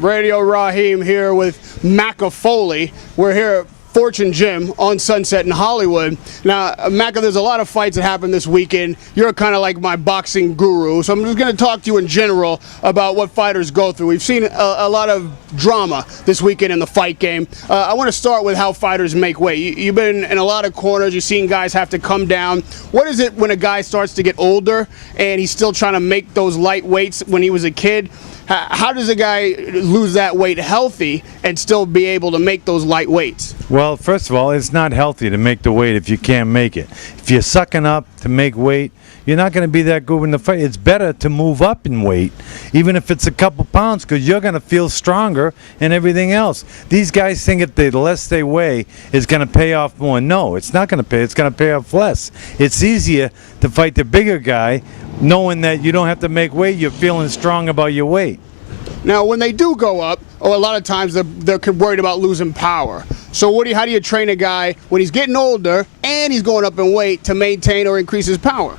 Radio Rahim here with Macka Foley. We're here at Fortune Gym on Sunset in Hollywood. Now, Macka, there's a lot of fights that happened this weekend. You're kind of like my boxing guru, so I'm just going to talk to you in general about what fighters go through. We've seen a lot of drama this weekend in the fight game. I want to start with how fighters make weight. You've been in a lot of corners. You've seen guys have to come down. What is it when a guy starts to get older and he's still trying to make those light weights when he was a kid? How does a guy lose that weight healthy and still be able to make those light weights? Well, first of all, it's not healthy to make the weight if you can't make it. If you're sucking up to make weight, you're not going to be that good in the fight. It's better to move up in weight, even if it's a couple pounds, because you're going to feel stronger and everything else. These guys think if the less they weigh is going to pay off more. No, it's not going to pay. It's going to pay off less. It's easier to fight the bigger guy knowing that you don't have to make weight. You're feeling strong about your weight. Now, when they do go up, a lot of times they're worried about losing power. So how do you train a guy when he's getting older and he's going up in weight to maintain or increase his power?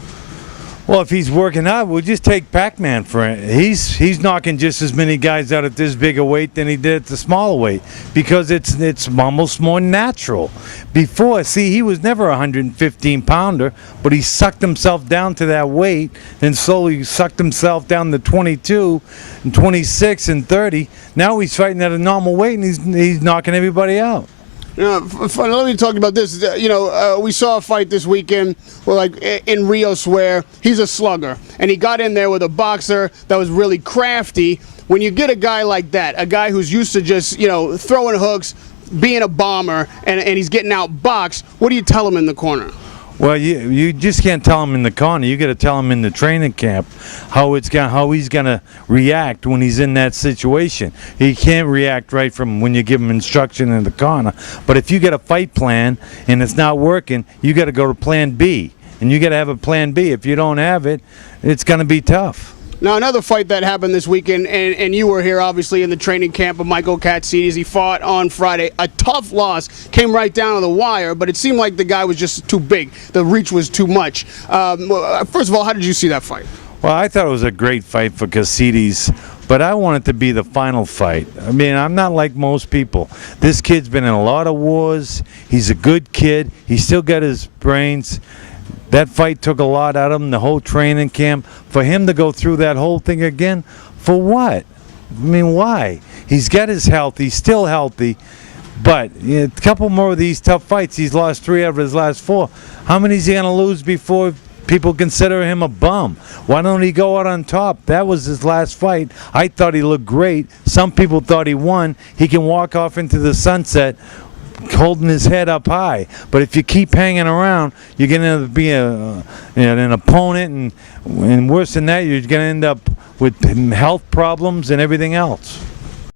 Well, if he's working out, we'll just take Pac-Man for it. He's knocking just as many guys out at this bigger weight than he did at the smaller weight because it's almost more natural. Before, see, he was never a 115-pounder, but he sucked himself down to that weight and slowly sucked himself down to 22 and 26 and 30. Now he's fighting at a normal weight and he's knocking everybody out. Let me talk about this. We saw a fight this weekend where, like in Rios, where he's a slugger, and he got in there with a boxer that was really crafty. When you get a guy like that, a guy who's used to just, throwing hooks, being a bomber, and he's getting out boxed, what do you tell him in the corner? Well, you just can't tell him in the corner. You got to tell him in the training camp how he's gonna react when he's in that situation. He can't react right from when you give him instruction in the corner. But if you get a fight plan and it's not working, you got to go to Plan B, and you got to have a Plan B. If you don't have it, it's gonna be tough. Now, another fight that happened this weekend, and you were here, obviously, in the training camp of Michael Katsidis. He fought on Friday. A tough loss, came right down to the wire, but it seemed like the guy was just too big. The reach was too much. First of all, how did you see that fight? Well, I thought it was a great fight for Katsidis, but I want it to be the final fight. I mean, I'm not like most people. This kid's been in a lot of wars. He's a good kid. He's still got his brains. That fight took a lot out of him, the whole training camp. For him to go through that whole thing again, for what? I mean, why? He's got his health. He's still healthy. But a couple more of these tough fights. He's lost 3 out of his last 4. How many is he going to lose before people consider him a bum? Why don't he go out on top? That was his last fight. I thought he looked great. Some people thought he won. He can walk off into the sunset holding his head up high, but if you keep hanging around, you're going to be an opponent, and worse than that, you're going to end up with health problems and everything else.